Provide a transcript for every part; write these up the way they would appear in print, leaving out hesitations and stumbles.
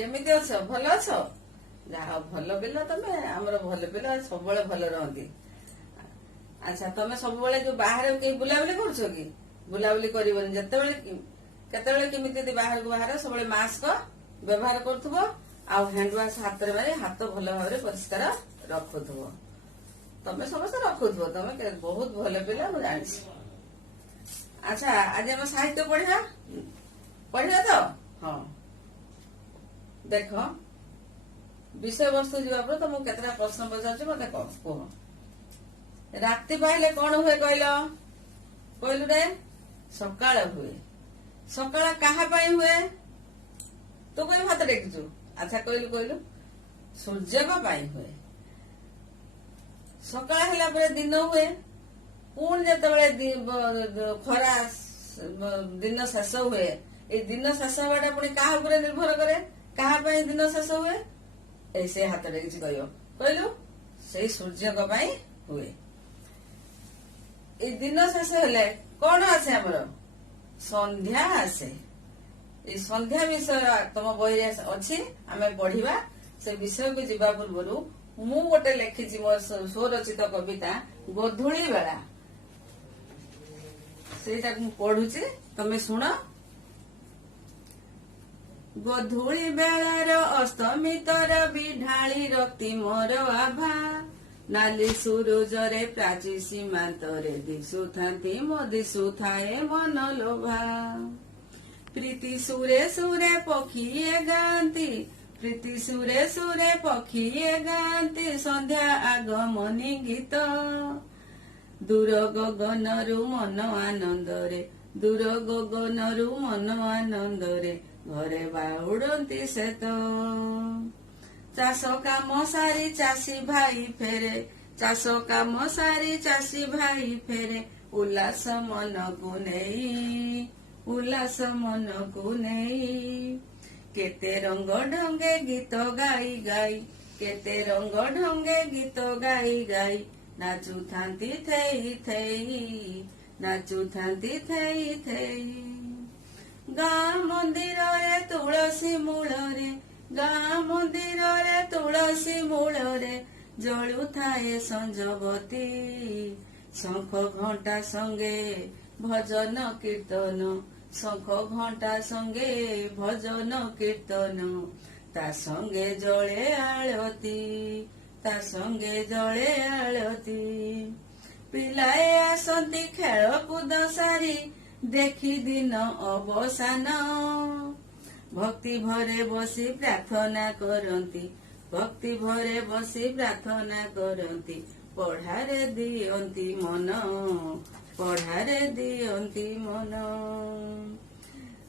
केमिति अछ भल अछ जहा भल पिला तमे हमर भल पिला सब बेले भल रहंती। अच्छा तमे सब बेले जो बाहर के बुलाबुली करछो कि बुलाबुली करिवनी जते बेले केते बेले केमिति बाहर को बाहर सब बेले मास्क व्यवहार करथबो आ हैंड वॉश हाथ रे मारी हाथ भल भाबरे परिष्कार रखुथबो। तमे समस्त रखुथबो तमे बहुत भल पिला मु जानिस। अच्छा आज हम साहित्य पढ़िया पढ़िया तो हाँ देख विषय वस्तु जीवा पर तुमको केतरा प्रश्न पचार मत कह राति पाइले कौन हुए कहलु रे सकाळ हुए सकाळ कहा हुए तू कोई हाथ देखु। अच्छा कहलु सूर्य हुए सकाळ हला परे दिन हुए पुणी जिते खरा दिन शेष हुए ये दिन शेष हवाटा पुणी क्या निर्भर करे क्या दिन शेष हुए ऐसे हाथ किसी कहलु से सूर्य हुए ये दिन शेष हेले कौन आसे आमर संध्या आसे ये संध्या विषय तुम बही अच्छी आम पढ़ा से विषय को जीवा पूर्व मु गोटे लिखी मो स्वरचित कविता गोधूली बेला से पढ़ुची तमे शुण। गोधूली बेलार अस्तमितर विढाली रक्ति मोर आभा नाली सूरजरे प्राची सीमांतरे दिशुथांती मो दिशुथाए मन लोभा प्रीति सुरे सुरे पक्षीए गांती प्रीति सुरे सुरे पक्षीए गांती संध्या आगमनी गीत दूर गगनरु मन आनंदरे दूर गगनरु मन आनंदरे घरे बाउड़ती से तो चाष काम सारी चाषी भाई फेरे चाष काम सारी चाषी भाई फेरे उल्लास मन को नहीं उल्लास मन को नहीं केते रंग ढंगे गीत गाई गाई केते रंग ढंगे गीत गाई गाई नाचु थांती थई थई नाचु थांती थई थई गाँ मंदिर रे तुलसी मूल रे गाँ मंदिर रे तुलसी मूल रे जलु थाए संजगती शंख घंटा संगे भजन कीर्तन शंख घंटा संगे भजन कीर्तन ता संगे जले आलती ता संगे जले आलती पिलाए आसंती खेल कूद सारी देखी दिन अवसान भक्ति भरे बसी प्रार्थना करती भक्ति भरे बसी प्रार्थना करती पढ़ारे दियंती मन पढ़ारे दियंती मन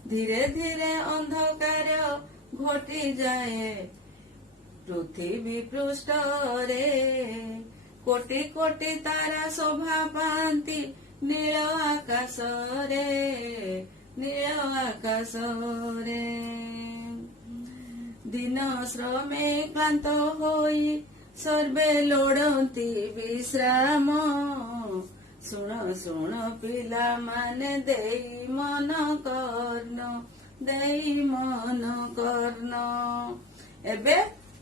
धीरे धीरे अंधकार घटी जाए पृथ्वी पृष्ठ रे कोटि कोटि तारा शोभा पाती नील आकाश रे नील आकाश रे दिन श्रमे क्लांत होई सर्वे लोड़ती विश्राम शुण शुण पिला माने देई मन कर्ण एबे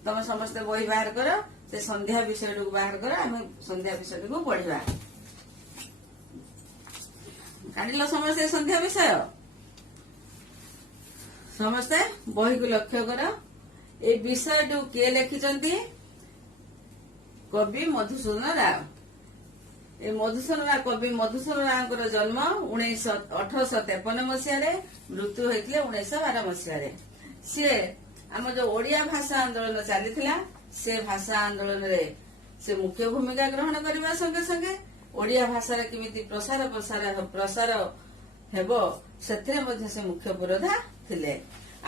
तुम समस्ते बही बाहर कर से संध्या विषय को बाहर कर आम संध्या विषय को पढ़ा काढ़ समस्ते संध्या विषय समस्ते बही को लक्ष्य कर ए विषय किए लिखिं कवि मधुसूदन राव ए मधुसूदन राव कवि मधुसूदन राव जन्म 1853 मसीह मृत्यु होते 1912 मसीह सी आम जो ओडिया भाषा आंदोलन चली से भाषा आंदोलन रे से मुख्य भूमिका ग्रहण करने संगे संगे ओडिया भाषा केमिति प्रसार प्रसार प्रसार हेबो से मुख्य पुरोधा थिले।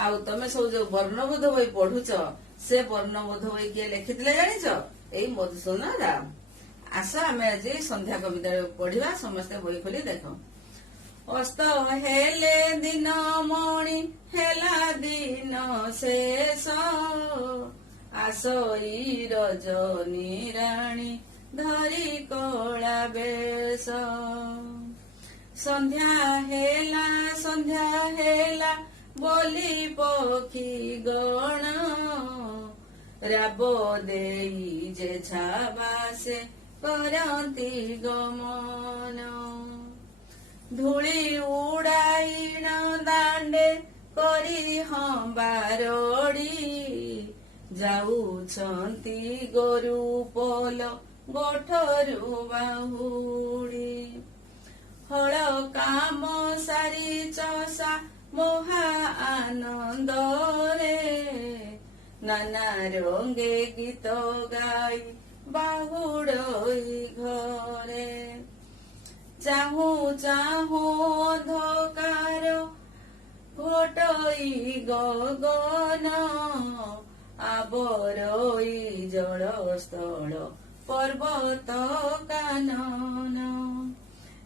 आउ तमे सब जो वर्णबोध बही पढ़ुच से वर्णबोध बही किए लिखिथिले जानिच एई मधुसूदन राव। आस आम आज संध्या कविता पढ़ा समस्ते बही खोली देख। अस्त हेले दिन मणि हेला दिन शेष आसई रजनी राणी धरी कला बेश संध्या हेला ବୋଲି ପକ୍ଷୀ ଗଣ ରାବ ଦେଇ ଯେଝା ବାସେ କରନ୍ତି ଗମନ ଧୂଳି ଉଡାଇଣ ଦାଣ୍ଡେ କରି ହମ୍ବାରଡି ଯାଉଛନ୍ତି ଗୋରୁ ପୋଲ ଗୋଠରୁ ବାହୁଡି ହଳ କାମ ସାରି ଚଷା ମହା ଆନନ୍ଦରେ ନାନା ରଙ୍ଗେ ଗୀତ ଗାଇ ବାହୁଡଇ ଘରେ ଚାହୁଁ ଚାହୁଁ ଅନ୍ଧକାର ଘୋଟଇ ଗଗନ ଆବରଇ ଜଳସ୍ଥଳ ପର୍ବତ କାନନ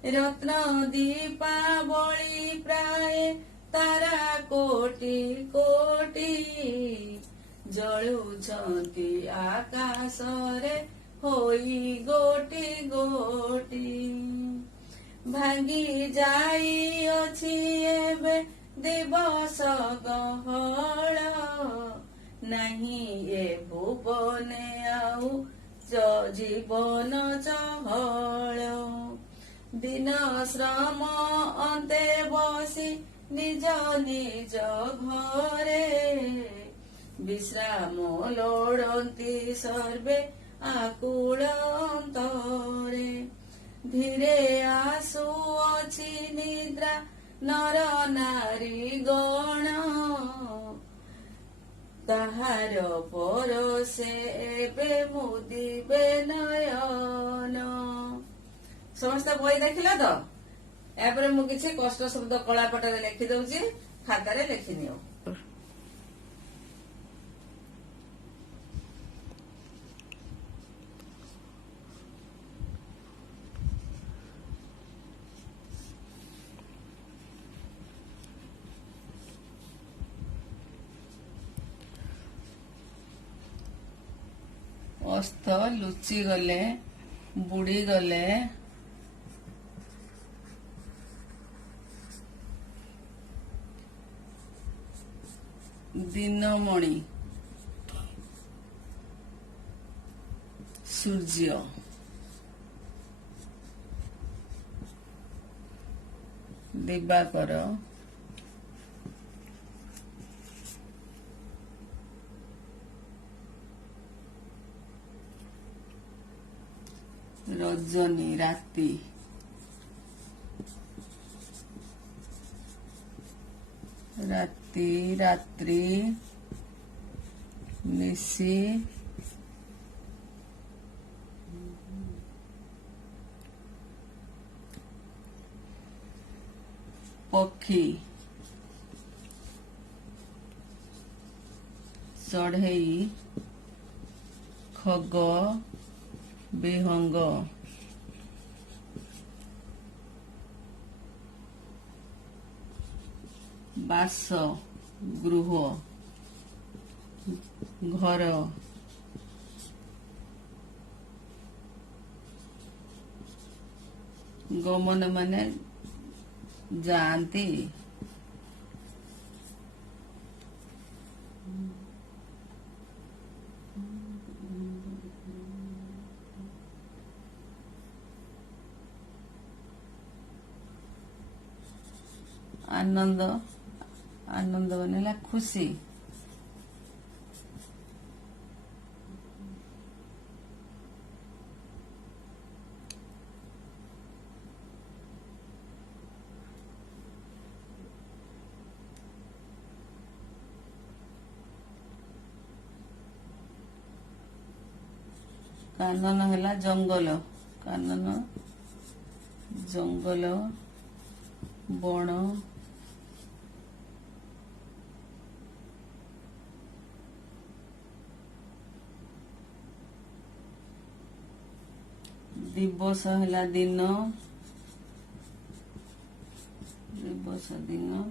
ରତ୍ନ ଦୀପାବଳି ପ୍ରାୟ ତାରା କୋଟି କୋଟି ଜଳୁଛନ୍ତି ଆକାଶରେ ହୋଇ ଗୋଟି ଗୋଟି ଭାଙ୍ଗି ଯାଇଅଛି ଏବେ ଦିବସ ଗହଳ ନାହିଁ ଏ ଭୁବନେ ଆଉ ଜୀବନ ଚହଳ ଦିନ ଶ୍ରମ ଅନ୍ତେ ବସି ନିଜ ନିଜ ଘରେ ବିଶ୍ରାମ ଲୋଡନ୍ତି ସର୍ବେ ଆକୁଳ ଅନ୍ତରେ ଧୀରେ ଆସୁଅଛି ନିଦ୍ରା ନର ନାରୀ ଗଣ ତାହାର ପରସେ ଏବେ ମୁଦିବେ ନୟନ ସମସ୍ତେ ବହି ଦେଖିଲ ତ ଏହାପରେ ମୁଁ କିଛି କଷ୍ଟ ଶବ୍ଦ କଳାପଟରେ ଲେଖି ଦଉଛି ଖାତାରେ ଲେଖିନିଅ ଅସ୍ତ ଲୁଚି ଗଲେ ବୁଡି ଗଲେ ଦିନମଣି ସୂର୍ଯ୍ୟ ଦିବାକର ରଜନୀ ରାତି ରାତି ରାତ୍ରି ନିଶି ପକ୍ଷୀ ଚଢେଇ ଖଗ ବିହଙ୍ଗ ବାସ ଗୃହ ଘର ଗମନ ମାନେ ଯାଆନ୍ତି ଆନନ୍ଦ ଆନନ୍ଦ ମାନେ ହେଲା ଖୁସି କାନନ ହେଲା ଜଙ୍ଗଲ କାନନ ଜଙ୍ଗଲ ବଣ ଦିବସ ହେଲା ଦିନ ଦିବସ ଦିନ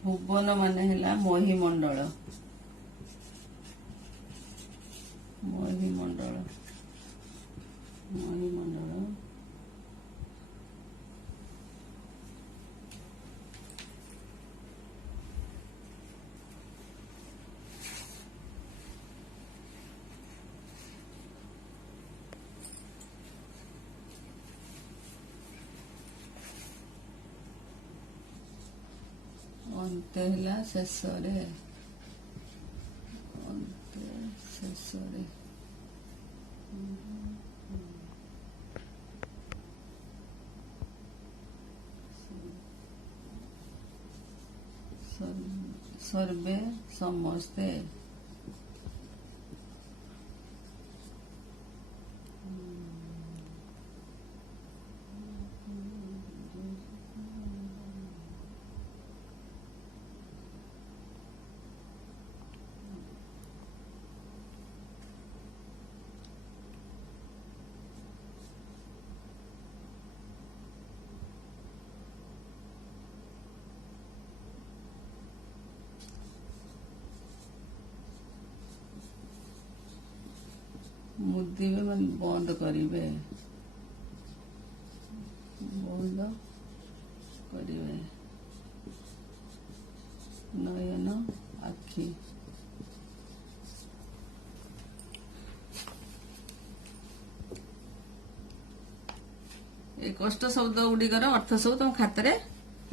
ଭୁବନ ମାନେ ହେଲା ମହିମଣ୍ଡଳ ମହିମଣ୍ଡଳ ମହିମଣ୍ଡଳ ଅନ୍ତେ ହେଲା ଶେଷରେ, ଅନ୍ତେ ଶେଷରେ। ସର୍ବେ ସମସ୍ତେ, ମୁଦିବେ ମାନେ ବନ୍ଦ କରିବେ, ବନ୍ଦ କରିବେ, ନୟନ ଆଖି। এই কষ্ট শব্দ গুড়িকর অর্থ সব তুমি খাতারে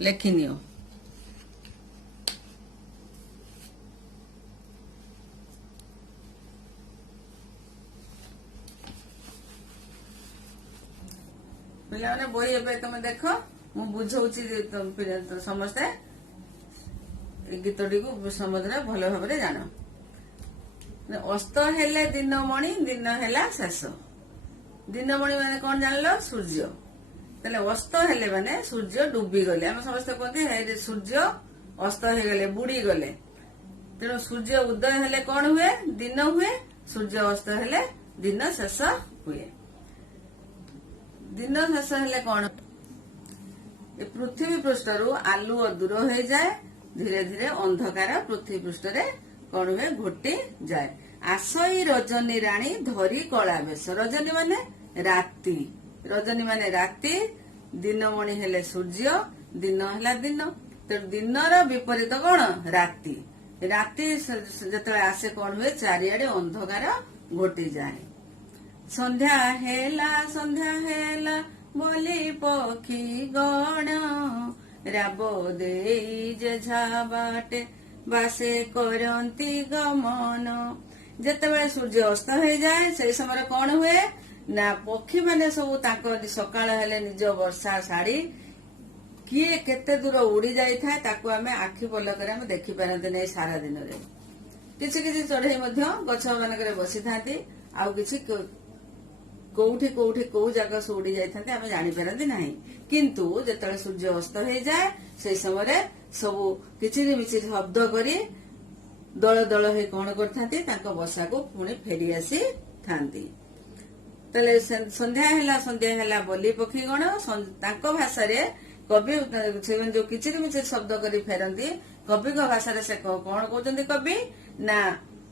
লেখি নিও। ପିଲାମାନେ ବହି ଏବେ ତମେ ଦେଖ, ମୁଁ ବୁଝଉଛି ସମସ୍ତେ এই ଗୀତଟିକୁ ସମସ୍ତେ ଭଲ ଭାବରେ ଜାଣ। ଅସ୍ତ ହେଲେ ଦିନମଣି, ଦିନ ହେଲା ଶେଷ। ଦିନମଣି ମାନେ କଣ ଜାଣିଲ? ସୂର୍ଯ୍ୟ। ତାହେଲେ ଅସ୍ତ ହେଲେ ମାନେ ସୂର୍ଯ୍ୟ ଡୁବିଗଲେ। ଆମେ ସମସ୍ତେ କୁହନ୍ତି ସୂର୍ଯ୍ୟ ଅସ୍ତ ହେଇଗଲେ, ବୁଡିଗଲେ। ତେଣୁ ସୂର୍ଯ୍ୟ ଉଦୟ ହେଲେ କଣ ହୁଏ? ଦିନ ହୁଏ। ସୂର୍ଯ୍ୟ ଅସ୍ତ ହେଲେ ଦିନ ଶେଷ ହୁଏ। ଦିନ ଶେଷ ହେଲେ କଣ? ଏ ପୃଥିବୀ ପୃଷ୍ଠରୁ ଆଲୁଅ ଦୂର ହେଇଯାଏ। ଧୀରେ ଧୀରେ ଅନ୍ଧକାର ପୃଥିବୀ ପୃଷ୍ଠରେ କଣ ହୁଏ? ଘୋଟି ଯାଏ। ଆସଇ ରଜନୀ ରାଣୀ ଧରି କଳା ବେଶ। ରଜନୀ ମାନେ ରାତି, ରଜନୀ ମାନେ ରାତି, ଦିନମଣି ହେଲେ ସୂର୍ଯ୍ୟ, ଦିନ ହେଲା ଦିନ। ତେଣୁ ଦିନର ବିପରୀତ କଣ? ରାତି। ରାତି ଯେତେବେଳେ ଆସେ କଣ ହୁଏ? ଚାରିଆଡେ ଅନ୍ଧକାର ଘୋଟିଯାଏ। ସନ୍ଧ୍ୟା ହେଲା ବୋଲି ପକ୍ଷୀ ଗଣ, ରାବ ଦେଇ ଯେଝା ବାଟେ ବାସେ କରନ୍ତି ଗମନ। ଯେତେବେଳେ ସୂର୍ଯ୍ୟ ଅସ୍ତ ହେଇଯାଏ ସେଇ ସମୟରେ କଣ ହୁଏ? ନା ପକ୍ଷୀ ମାନେ ସବୁ ତାଙ୍କ ସକାଳ ହେଲେ ନିଜ ବର୍ଷା ଶାଢୀ କିଏ କେତେ ଦୂର ଉଡି ଯାଇଥାଏ ତାକୁ ଆମେ ଆଖି ପଲକରେ ଆମେ ଦେଖିପାରନ୍ତି ନାହିଁ ସାରା ଦିନରେ। କିଛି କିଛି ଚଢେଇ ମଧ୍ୟ ଗଛ ମାନଙ୍କରେ ବସିଥାନ୍ତି, ଆଉ କିଛି କୋଉଠି କୋଉଠି କୋଉ ଜାଗା ସବୁ ଉଡି ଯାଇଥାନ୍ତି ଆମେ ଜାଣିପାରନ୍ତି ନାହିଁ। କିନ୍ତୁ ଯେତେବେଳେ ସୂର୍ଯ୍ୟ ଅସ୍ତ ହେଇଯାଏ ସେଇ ସମୟରେ ସବୁ କିଚିରି ମିଚିରି ଶବ୍ଦ କରି ଦଳ ଦଳ ହେଇ କଣ କରିଥାନ୍ତି? ତାଙ୍କ ବସାକୁ ପୁଣି ଫେରି ଆସିଥାନ୍ତି। ତାହେଲେ ସନ୍ଧ୍ୟା ହେଲା ବୋଲି ପକ୍ଷୀ ଗଣ, ତାଙ୍କ ଭାଷାରେ କବି ସେମାନେ ଯୋଉ କିଚିରି ମିଚିରି ଶବ୍ଦ କରି ଫେରନ୍ତି, କବିଙ୍କ ଭାଷାରେ ସେ କଣ କହୁଛନ୍ତି? କବି ନା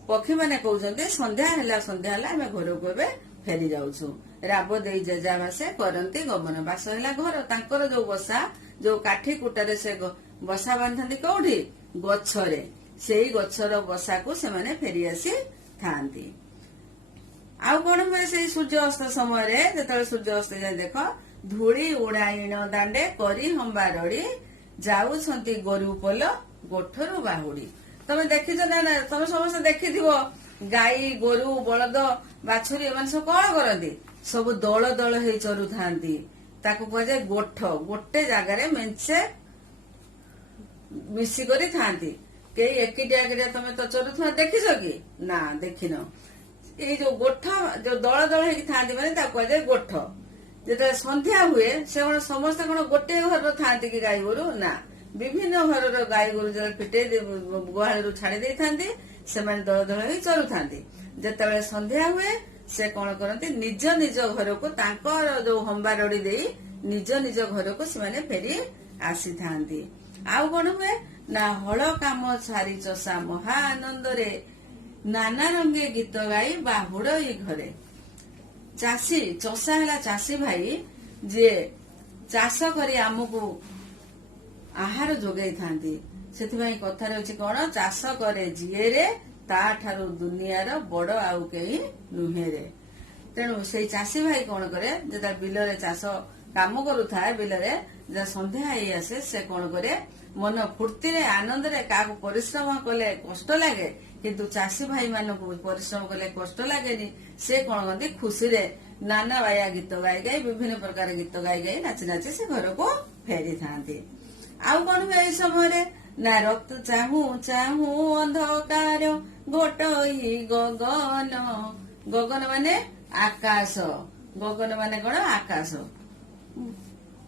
ପକ୍ଷୀ ମାନେ କହୁଛନ୍ତି ସନ୍ଧ୍ୟା ହେଲା ଆମେ ଘରକୁ ଏବେ ଫେରି ଯାଉଛୁ। ରାବ ଦେଇ ଯେଜା ବାସେ କରନ୍ତି ଗମନ। ବାସ ହେଲା ଘର। ତାଙ୍କର ଯୋଉ ବସା, ଯୋଉ କାଠି କୁଟାରେ ସେ ବସା ବାନ୍ଧନ୍ତି କୋଉଠି? ଗଛରେ। ସେଇ ଗଛର ବସାକୁ ସେମାନେ ଫେରି ଆସିଥାନ୍ତି। ଆଉ କଣ ହୁଏ ସେଇ ସୂର୍ଯ୍ୟ ଅସ୍ତ ସମୟରେ? ଯେତେବେଳେ ସୂର୍ଯ୍ୟ ଅସ୍ତ ଯାଏ ଦେଖ, ଧୂଳି ଉଡାଇଣ ଦାଣ୍ଡେ କରି ହମ୍ବା ରଡି, ଯାଉଛନ୍ତି ଗୋରୁ ପୋଲ ଗୋଠରୁ ବାହୁଡି। ତମେ ଦେଖିଛ ନା? ତମେ ସମସ୍ତେ ଦେଖିଥିବ ଗାଈ, ଗୋରୁ, ବଳଦ, ବାଛୁରୀ ଏମାନେ ସବୁ କଣ କରନ୍ତି? ସବୁ ଦଳ ଦଳ ହେଇ ଚରୁଥାନ୍ତି। ତାକୁ କୁହାଯାଏ ଗୋଠ। ଗୋଟେ ଜାଗାରେ ମେଞ୍ଚେ ମିଶିକରି ଥାନ୍ତି। କେହି ଏକିଟିଆ ତମେ ତ ଚରୁଥିବା ଦେଖିଛ କି? ନା, ଦେଖିନ। ଏଇ ଯୋଉ ଗୋଠ, ଯୋଉ ଦଳ ଦଳ ହେଇକି ଥାନ୍ତି ମାନେ ତାକୁ କୁହାଯାଏ ଗୋଠ। ଯେତେବେଳେ ସନ୍ଧ୍ୟା ହୁଏ ସେ କଣ ସମସ୍ତେ କଣ ଗୋଟେ ଘରର ଥାନ୍ତି କି ଗାଈ ଗୋରୁ? ନା, ବିଭିନ୍ନ ଘରର ଗାଈ ଗୋରୁ ଯେତେବେଳେ ଫିଟେଇ ଗୁହାଳରୁ ଛାଡି ଦେଇଥାନ୍ତି ସେମାନେ ଦଳ ଦଳ ହେଇ ଚରୁଥାନ୍ତି। ଯେତେବେଳେ ସନ୍ଧ୍ୟା ହୁଏ ସେ କଣ କରନ୍ତି? ନିଜ ନିଜ ଘରକୁ ତାଙ୍କର ଯୋଉ ହମ୍ବା ରଡି ଦେଇ ନିଜ ନିଜ ଘରକୁ ସେମାନେ ଫେରି ଆସିଥାନ୍ତି। ଆଉ କଣ ହୁଏ? ନା ହଳ କାମ ସାରି ଚଷା ମହା ଆନନ୍ଦରେ, ନାନା ରଙ୍ଗେ ଗୀତ ଗାଇ ବାହୁଡ ଏଇ ଘରେ। ଚାଷୀ, ଚଷା ହେଲା ଚାଷୀ ଭାଇ, ଯିଏ ଚାଷ କରି ଆମକୁ ଆହାର ଯୋଗାଇଥାନ୍ତି। ସେଥିପାଇଁ କଥାରେ ଅଛି କଣ? ଚାଷ କରେ ଯିଏରେ, ତା ଠାରୁ ଦୁନିଆର ବଡ ଆଉ କେହି ନୁହେଁରେ। ତେଣୁ ସେଇ ଚାଷୀ ଭାଇ କଣ କରେ? ଯେତେବେଳେ ବିଲରେ ଚାଷ କାମ କରୁଥାଏ, ବିଲରେ ଯେତେବେଳେ ସନ୍ଧ୍ୟା ହେଇ ଆସେ ସେ କଣ କରେ? मन फुर्ती आनंद क्या परिश्रम कले कष्ट लगे किंतु चाषी भाई मानक परिश्रम कले कष्ट लगे से कौन कहते खुशी रे नाना बाया गीत गाई गाई विभिन्न प्रकार गीत गाई गाई नाची नाची से घर को फेरी था आउ कौन हुए समय ना रक्त चाहू चाहू अंधकार गोटई गगन गगन माने आकाश गगन माने कौन आकाश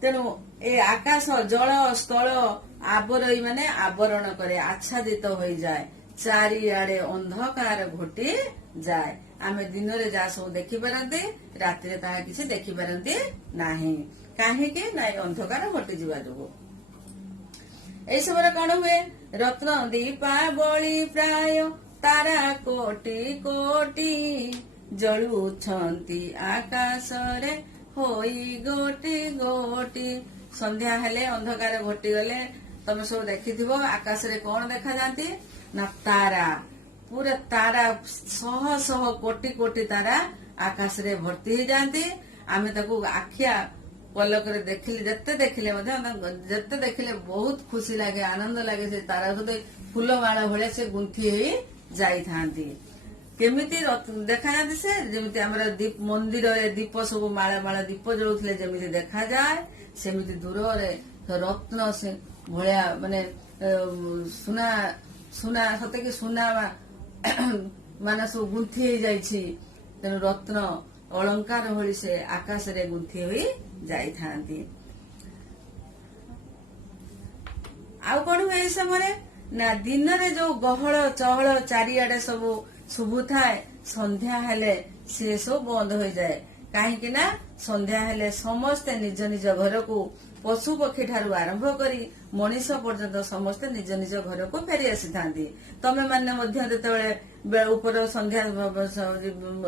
तेणु ए आकाश जल स्थल आवरई माने आवरण करे आच्छादित हो जाए चारिआडे अंधकार घोटी जाए आमे दिन रे जा सब देखि पारंती राति रे ताहा किछि देखि पारंती नाही काहेकि नाइ अंधकार घोटी जिवा जोगो एई समय कौन हुए रत्न दीपावली प्राय तारा कोटि कोटि जलुछंती आकाश रे होई गोटी गोटी संध्या हेले अंधकार घोटी गले तमे सब देखिथिबो आकाश रे कौन देखा जाती ना तारा पूरा तारा शह शह कोटि कोटि तारा आकाश रे भर्ती हो जाती आमे ताकू आखिया पलक रे देखिले जत्ते देखिले बहुत खुशी लगे आनंद लगे से तारा सहित फूलमाला भले से गुंथी हो जाई थांती केमिति देखा जाती से जेमिति हमर दीप मंदिर रे दीप सब माला माला दीप जळुथले जेमिति देखा जाए सेमिति दूर रे रत्न से भलिया माने सुना सुना सते कि सुना माने सब गुंथी हो जाइछि तेनु रत्न अलंकार भली से आकाश रे गुंथी होई जाई थांती आउ कौन हुए समय ना दिन रे जो गहळ चहळ चारिआडे सब शुभु थाए संध्या हेले से सब बंद हो जाए कहीं ना संध्या हेले समस्ते निज निज घर को पशु पक्षी ठारू आरंभ करी मनीष पर्यंत समस्ते निज निज घर को फेरी आसी थांती तमे माने मध्य जेतेबेले ऊपर संध्या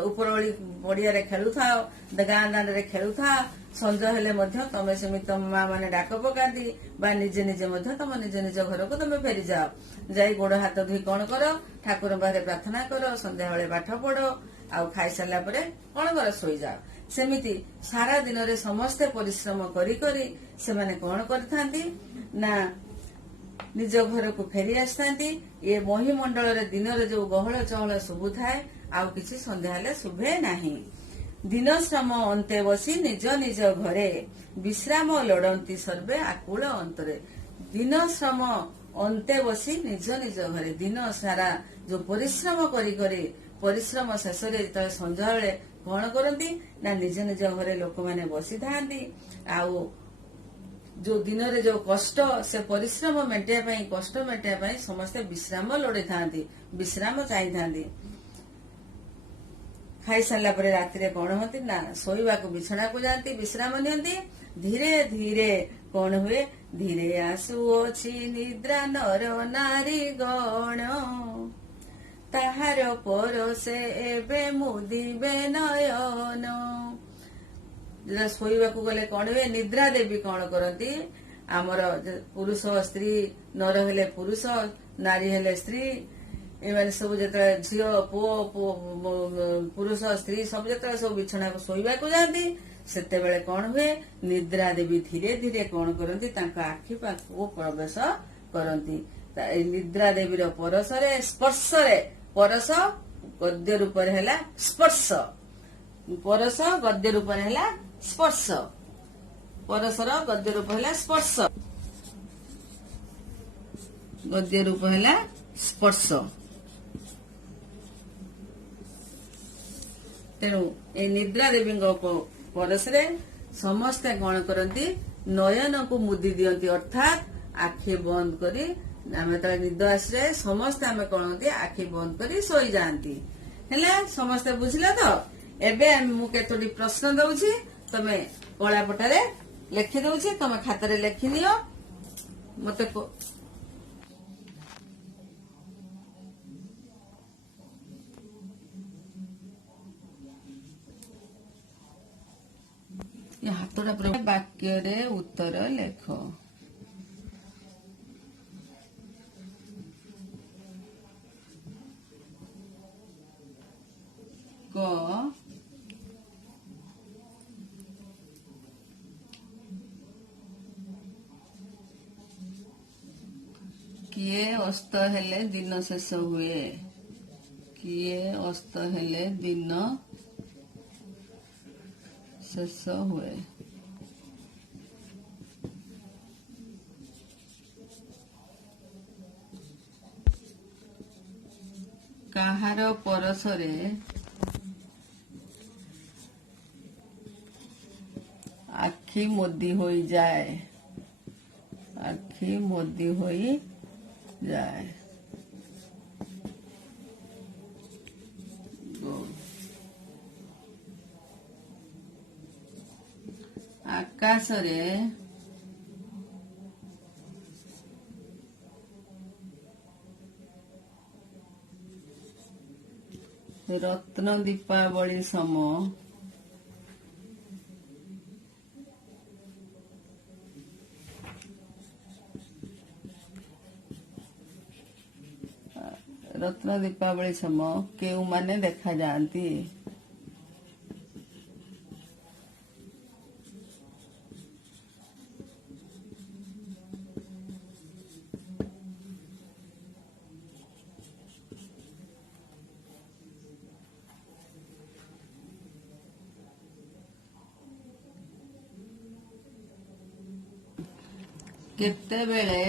उपरओली पड़िया रे खेलु थाओ गाँ दांड रे खेलु था संज हेले मध्य तमे सेमिति तम माँ माने डाक पकाती बा निजे निजे मध्य तम निज निज घर को तमे फेरी जाओ जाई गोड़ हाथ धोई कौन कर ठाकुर बाहर प्रार्थना कर संध्या बेले पाठ पढ़ आउ खाई सारा परे कौन कर सोई जाओ सेमिति सारा दिन रे समस्ते परिश्रम करी करी से माने कौन करथांती ना निज घर को फेरी आसतांती ये महिमंडल रे दिन रे जो गहळ चहळ शुभु थाए आउ किछि संध्या हेले शुभे नाही दिन श्रम अंते बसी निज निज घरे विश्राम लड़ती सर्वे आकुल अंतरे दिन श्रम अंते बसी निज निज घरे दिन सारा जो परिश्रम करी करी परिश्रम शेष रे संध्या बेले कौन करती ना निज निज घरे लोक माने बसी थांती आउ जो दिन रे जो कष्ट से परिश्रम मेटिया पई कष्ट मेटिया पई समस्ते विश्राम लोड़ी थांती विश्राम चाहि थांती खाई सारा पर राति रे कौन होती ना सोईबा को बिछना को जाती विश्राम नियंती धीरे धीरे कौन हुए धीरे आसुअछि निद्रा नर नारी गण ताहार परोसे एबे मुदिबे नयन शोवा गले कौन हुए निद्रा देवी कौन करती आमर पुरुष स्त्री नर हेले पुरुष नारी हेले स्त्री एमाने सब जो झील पुओ पुरुष स्त्री सब जो सब बिछना को शोवा जाती सेते बेले कौन हुए निद्रा देवी धीरे धीरे कौन करती आखि पाखु प्रवेश करती निद्रा देवी परस रे स्पर्श रे परस गद्य रूप है स्पर्श परस गद्य रूप है स्पर्श परसर गद्य रूप है स्पर्श गद्य रूप है स्पर्श तेणु ए निद्रा देवी परस रे समस्ते कौन करती नयन को मुदी दियंती अर्थात आखि बंद करी आमे तो निद आसे समस्ते आमे कौन आखि बंद करी सोई जाती है समस्ते बुझिल तो एबे मु केतोटी प्रश्न दउछि तमे कला पटारे लिखि दउछि तमे खातारे लिखि नियो मते हाथटा वाक्य रे उत्तर लेख क ଅସ୍ତ ହେଲେ ଦିନ ଶେଷ ହୁଏ? କିଏ ଅସ୍ତ ହେଲେ ଦିନ ଶେଷ ହୁଏ? କାହାର ପରଶରେ ଆଖି ମୋଦି ହୋଇଯାଏ? ଆଖି ମୋଦି ହୋଇଯାଏ। ଆକାଶରେ ରତ୍ନ ଦୀପାବଳି ସମ ରତ୍ନ ଦୀପାବଳି ସମ କେଉଁମାନେ ଦେଖାଯାଆନ୍ତି? କେତେବେଳେ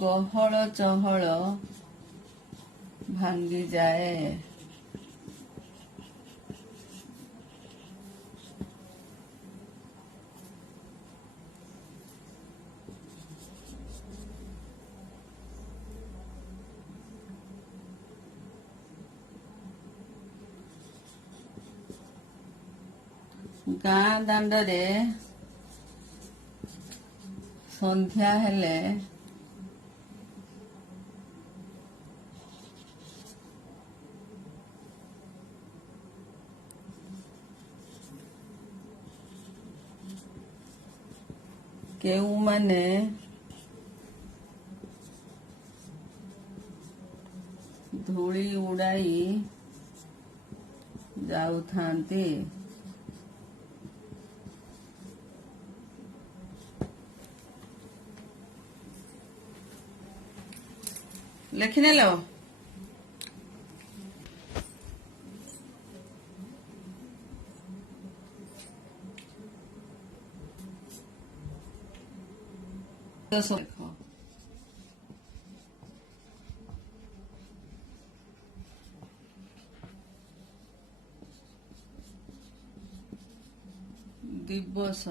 ଗହଳ ଚହଳ ଭାଙ୍ଗିଯାଏ? ଗାଁ ଦାଣ୍ଡରେ ସନ୍ଧ୍ୟା ହେଲେ କେଉଁମାନେ ଧୂଳି ଉଡ଼ାଇ ଯାଉଥାନ୍ତି? ଲେଖିନେଲ? ଲେଖ। ଦିବସ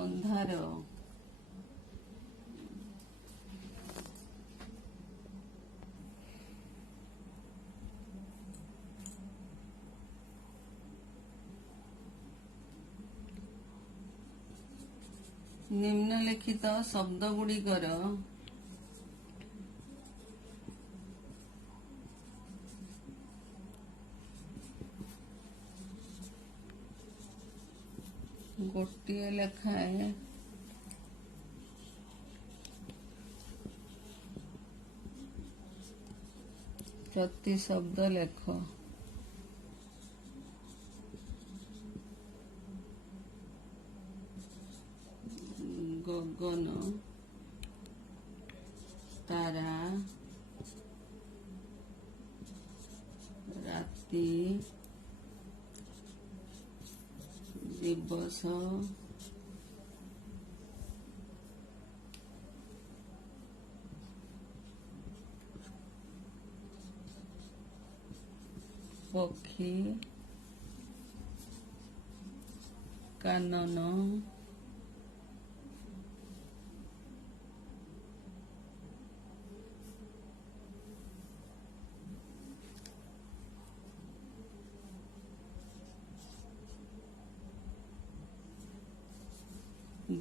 ଅନ୍ଧାର ନିମ୍ନଲିଖିତ ଶବ୍ଦଗୁଡ଼ିକର ଗୋଟିଏ ଲେଖାଏଁ ପ୍ରତି ଶବ୍ଦ ଲେଖ। ଗଗନ, ତାରା, ରାତି, ଦିବସ, ପକ୍ଷୀ, କାନନ,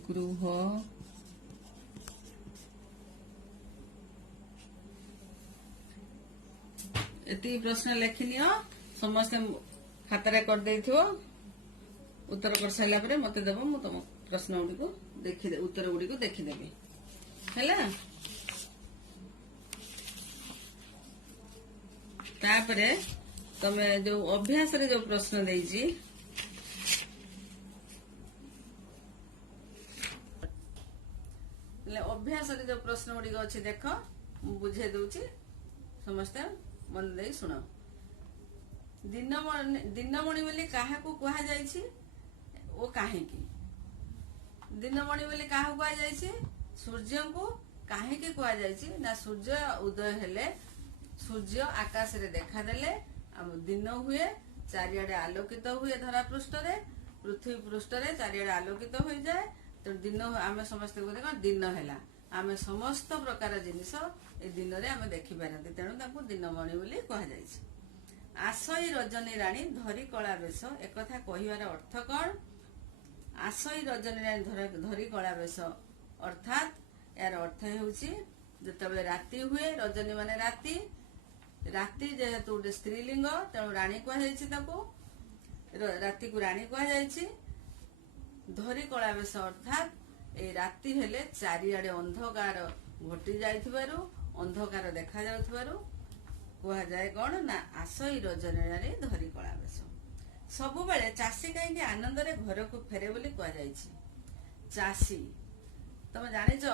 ଗୃହ, ଏତିକି ପ୍ରଶ୍ନ ଲେଖିନିଅ। ସମସ୍ତେ ଖାତାରେ କରିଦେଇଥିବ। ଉତ୍ତର କରିସାରିଲା ପରେ ମତେ ଦେବ, ମୁଁ ତମ ପ୍ରଶ୍ନ ଗୁଡ଼ିକୁ ଉତ୍ତର ଗୁଡ଼ିକୁ ଦେଖିଦେବି। ହେଲା? ତାପରେ ତମେ ଯୋଉ ଅଭ୍ୟାସରେ ଯୋଉ ପ୍ରଶ୍ନ ଦେଇଛି ଅଭ୍ୟାସରେ ଯୋଉ ପ୍ରଶ୍ନ ଗୁଡିକ ଅଛି ଦେଖ, ମୁଁ ବୁଝେଇ ଦଉଛି, ସମସ୍ତେ ମନ ଦେଇ ଶୁଣ। ଦିନମଣି ବୋଲି କାହାକୁ କୁହାଯାଇଛି ଓ କାହିଁକି? ଦିନମଣି ବୋଲି କାହାକୁ କୁହାଯାଇଛି? ସୂର୍ଯ୍ୟଙ୍କୁ। କାହିଁକି କୁହାଯାଇଛି? ନା ସୂର୍ଯ୍ୟ ଉଦୟ ହେଲେ, ସୂର୍ଯ୍ୟ ଆକାଶରେ ଦେଖାଦେଲେ ଦିନ ହୁଏ, ଚାରିଆଡେ ଆଲୋକିତ ହୁଏ, ଧରା ପୃଷ୍ଠରେ, ପୃଥିବୀ ପୃଷ୍ଠରେ ଚାରିଆଡେ ଆଲୋକିତ ହୋଇଯାଏ। ତେଣୁ ଦିନ, ଆମେ ସମସ୍ତେ କଣ ଦିନ ହେଲା, ଆମେ ସମସ୍ତ ପ୍ରକାର ଜିନିଷ ଏ ଦିନରେ ଆମେ ଦେଖିପାରନ୍ତି, ତେଣୁ ତାଙ୍କୁ ଦିନମଣି ବୋଲି କୁହାଯାଇଛି। ଆସଇ ରଜନୀ ରାଣୀ ଧରି କଳା ବେଶ, ଏକଥା କହିବାର ଅର୍ଥ କଣ? ଆସଇ ରଜନୀ ରାଣୀ ଧରି କଳା ବେଶ ଅର୍ଥାତ୍ ଏହାର ଅର୍ଥ ହେଉଛି ଯେତେବେଳେ ରାତି ହୁଏ, ରଜନୀ ମାନେ ରାତି, ରାତି ଯେହେତୁ ଗୋଟେ ସ୍ତ୍ରୀଲିଙ୍ଗ ତେଣୁ ରାଣୀ କୁହାଯାଇଛି, ତାକୁ ରାତିକୁ ରାଣୀ କୁହାଯାଇଛି। ଧରି କଳା ବେଶ ଅର୍ଥାତ୍ ଏଇ ରାତି ହେଲେ ଚାରିଆଡେ ଅନ୍ଧକାର ଘୋଟି ଯାଇଥିବାରୁ, ଅନ୍ଧକାର ଦେଖାଯାଉଥିବାରୁ କୁହାଯାଏ କଣ ନା ଆସଇ ରଜନୀ ରାଣୀ ଧରି କଳା ବେଶ। ସବୁବେଳେ ଚାଷୀ କାହିଁକି ଆନନ୍ଦରେ ଘରକୁ ଫେରେ ବୋଲି କୁହାଯାଇଛି? ଚାଷୀ, ତମେ ଜାଣିଛ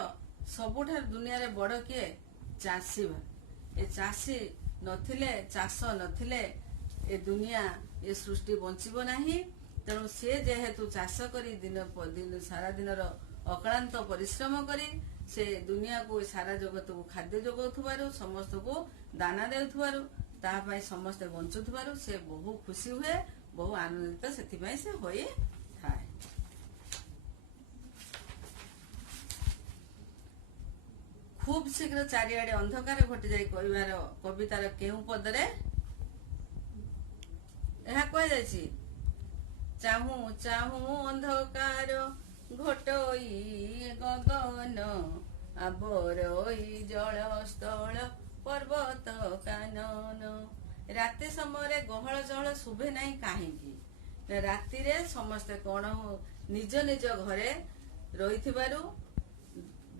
ସବୁଠାରୁ ଦୁନିଆରେ ବଡ କିଏ? ଚାଷୀ। ଏ ଚାଷୀ ନଥିଲେ, ଚାଷ ନଥିଲେ ଏ ଦୁନିଆ, ଏ ସୃଷ୍ଟି ବଞ୍ଚିବ ନାହିଁ। ତେଣୁ ସେ ଯେହେତୁ ଚାଷ କରି ସାରା ଦିନର ଅକ୍ଳାନ୍ତ ପରିଶ୍ରମ କରି ସେ ଦୁନିଆକୁ, ସାରା ଜଗତକୁ ଖାଦ୍ୟ ଯୋଗାଉଥିବାରୁ, ସମସ୍ତଙ୍କୁ ଦାନା ଦେଉଥିବାରୁ, ତାହା ପାଇଁ ସମସ୍ତେ ବଞ୍ଚୁଥିବାରୁ ସେ ବହୁ ଖୁସି ହୁଏ, ବହୁ ଆନନ୍ଦିତ ସେଥିପାଇଁ ସେ ହୋଇଥାଏ। ଖୁବ୍ ଶୀଘ୍ର ଚାରିଆଡେ ଅନ୍ଧକାର ଘଟିଯାଇ କହିବାର କବିତାର କେଉଁ ପଦରେ ଏହା କୁହାଯାଇଛି? ଚାହୁଁ ଚାହୁଁ ଅନ୍ଧକାର ଘୋଟଇ ଗଗନ, ଆବରଇ ଜଳ ସ୍ଥଳ ପର୍ବତ କାନନ। ରାତି ସମୟରେ ଗହଳ ଚହଳ ଶୁଭେ ନାହିଁ କାହିଁକି? ରାତିରେ ସମସ୍ତେ କଣ ନିଜ ନିଜ ଘରେ ରହିଥିବାରୁ,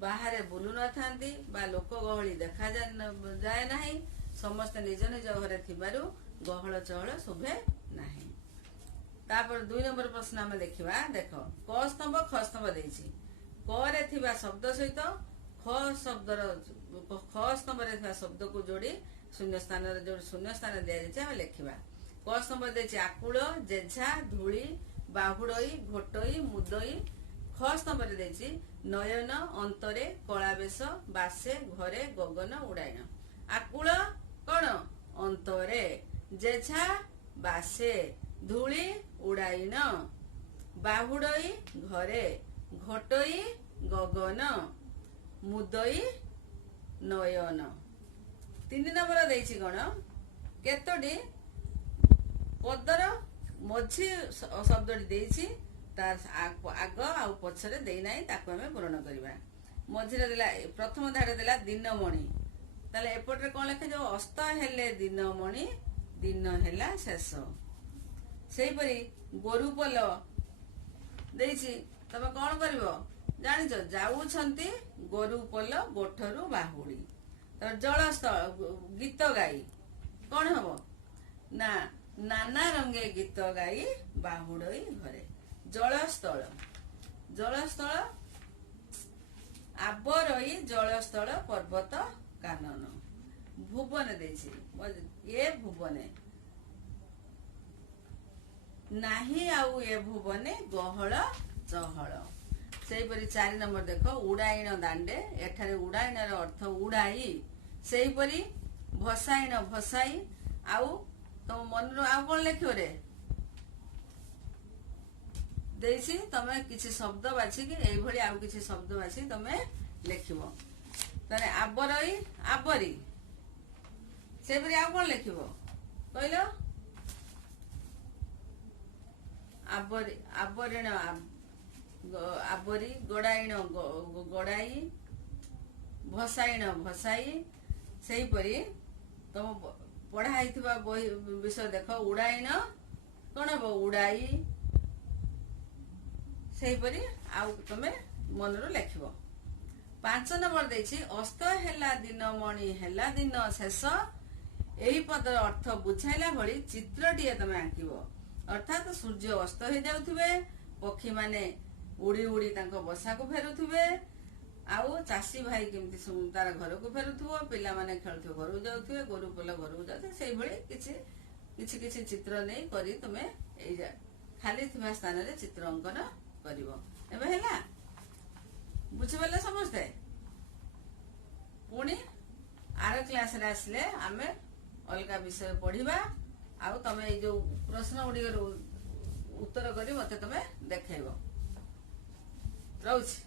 ବାହାରେ ବୁଲୁ ନଥାନ୍ତି ବା ଲୋକ ଗହଳି ଦେଖାଯାଏ ନାହିଁ, ସମସ୍ତେ ନିଜ ନିଜ ଘରେ ଥିବାରୁ ଗହଳ ଚହଳ ଶୁଭେ ନାହିଁ। ତାପରେ 2 ନମ୍ବର ପ୍ରଶ୍ନ ଆମେ ଦେଖିବା। ଦେଖ, କ ସ୍ତମ୍ଭ ଖ ସ୍ତମ୍ଭ ଦେଇଛି। କ ରେ ଥିବା ଶବ୍ଦ ସହିତ ଖ ସ୍ତମ୍ଭରେ ଥିବା ଶବ୍ଦକୁ ଯୋଡି ଶୂନ୍ୟ ସ୍ଥାନରେ ଶୂନ୍ୟ ସ୍ଥାନ ଦିଆଯାଇଛି, ଆମେ ଲେଖିବା। କ ସ୍ତମ୍ଭ ଦେଇଛି ଆକୁଳ, ଜେଝା, ଧୂଳି, ବାହୁଡଇ, ଘୋଟଇ, ମୁଦଇ। ଖ ସ୍ତମ୍ଭରେ ଦେଇଛି ନୟନ, ଅନ୍ତରେ, କଳାବେଶ, ବାସେ, ଘରେ, ଗଗନ, ଉଡାଇଣ। ଆକୁଳ କଣ? ଅନ୍ତରେ। ଜେଝା ବାସେ, ଧୂଳି ଉଡାଇଣ, ବାହୁଡଇ ଘରେ, ଘୋଟଇ ଗଗନ, ମୁଦଇ ନୟନ। 3 ନମ୍ବର ଦେଇଛି କଣ? କେତୋଟି ପଦର ମଝି ଶବ୍ଦଟି ଦେଇଛି, ତାର ଆଗ ଆଉ ପଛରେ ଦେଇନାହିଁ, ତାକୁ ଆମେ ପୂରଣ କରିବା। ମଝିରେ ଦେଲା, ପ୍ରଥମ ଧାଡି ଦେଲା ଦିନମଣି, ତାହେଲେ ଏପଟରେ କଣ ଲେଖାଯିବ? ଅସ୍ତ ହେଲେ ଦିନମଣି, ଦିନ ହେଲା ଶେଷ। ସେଇପରି ଗୋରୁପଲ ଦେଇଛି, ତମେ କଣ କରିବ ଜାଣିଛ? ଯାଉଛନ୍ତି ଗୋରୁପଲ ଗୋଠରୁ ବାହୁଡି। ଜଳସ୍ଥଳ ଗୀତ ଗାଇ କଣ ହବ ନା ନାନା ରଙ୍ଗେ ଗୀତ ଗାଇ ବାହୁଡଇ ଘରେ। ଜଳସ୍ଥଳ, ଜଳସ୍ଥଳ ଆବରଇ ଜଳସ୍ଥଳ ପର୍ବତ କାନନ। ଭୁବନ ଦେଇଛି, ଏ ଭୁବନେ ନାହିଁ ଆଉ ଏ ଭୁବନେ ଗହଳ ଚହଳ। ସେଇପରି 4 ନମ୍ବର ଦେଖ, ଉଡାଇଣ ଦାଣ୍ଡେ, ଏଠାରେ ଉଡାଇଣର ଅର୍ଥ ଉଡାଇ। ସେଇପରି ଭସାଇଣ ଭସାଇ। ଆଉ ତମ ମନରୁ ଆଉ କଣ ଲେଖିବ ରେ ଦେଇଛି, ତମେ କିଛି ଶବ୍ଦ ବାଛିକି ଏଇଭଳି ଆଉ କିଛି ଶବ୍ଦ ବାଛି ତମେ ଲେଖିବ। ତାହେଲେ ଆବରଇ ଆବରି, ସେଇପରି ଆଉ କଣ ଲେଖିବ କହିଲ? ଆବରି ଆବରିଣ ଆବରି, ଗୋଡାଇଣ ଗୋଡାଇ, ଭସାଇଣ ଭସାଇ। ସେଇପରି ତମ ପଢା ହେଇଥିବା ବହି ବିଷୟ ଦେଖ, ଉଡାଇଣ କଣ ହବ? ଉଡାଇ। ସେଇପରି ଆଉ ତମେ ମନରୁ ଲେଖିବ। 5 ନମ୍ବର ଦେଇଛି ଅସ୍ତ ହେଲା ଦିନମଣି ହେଲା ଦିନ ଶେଷ, ଏହି ପଦର ଅର୍ଥ ବୁଝାଇଲା ଭଳି ଚିତ୍ରଟିଏ ତମେ ଆଙ୍କିବ। ଅର୍ଥାତ୍ ସୂର୍ଯ୍ୟ ଅସ୍ତ ହେଇଯାଉଥିବେ, ପକ୍ଷୀ ମାନେ ଉଡି ଉଡି ତାଙ୍କ ବସାକୁ ଫେରୁଥିବେ, ଆଉ ଚାଷୀ ଭାଇ କେମିତି ତାର ଘରକୁ ଫେରୁଥିବ, ପିଲାମାନେ ଖେଳୁଥିବ ଘରକୁ ଯାଉଥିବେ, ଗୋରୁ ପୋଲ ଘରକୁ ଯାଉଥିବେ। ସେଇଭଳି କିଛି କିଛି କିଛି ଚିତ୍ର ନେଇ କରି ତୁମେ ଏଇ ଖାଲି ଥିବା ସ୍ଥାନରେ ଚିତ୍ର ଅଙ୍କନ କରିବ। ଏବେ ହେଲା, ବୁଝିପାରିଲେ ସମସ୍ତେ? ପୁଣି ଆର କ୍ଲାସରେ ଆସିଲେ ଆମେ ଅଲଗା ବିଷୟ ପଢିବା। ଆଉ ତମେ ଏଇ ଯୋଉ ପ୍ରଶ୍ନ ଗୁଡିକର ଉତ୍ତର କରି ମତେ ତମେ ଦେଖେଇବ। ରହୁଛି।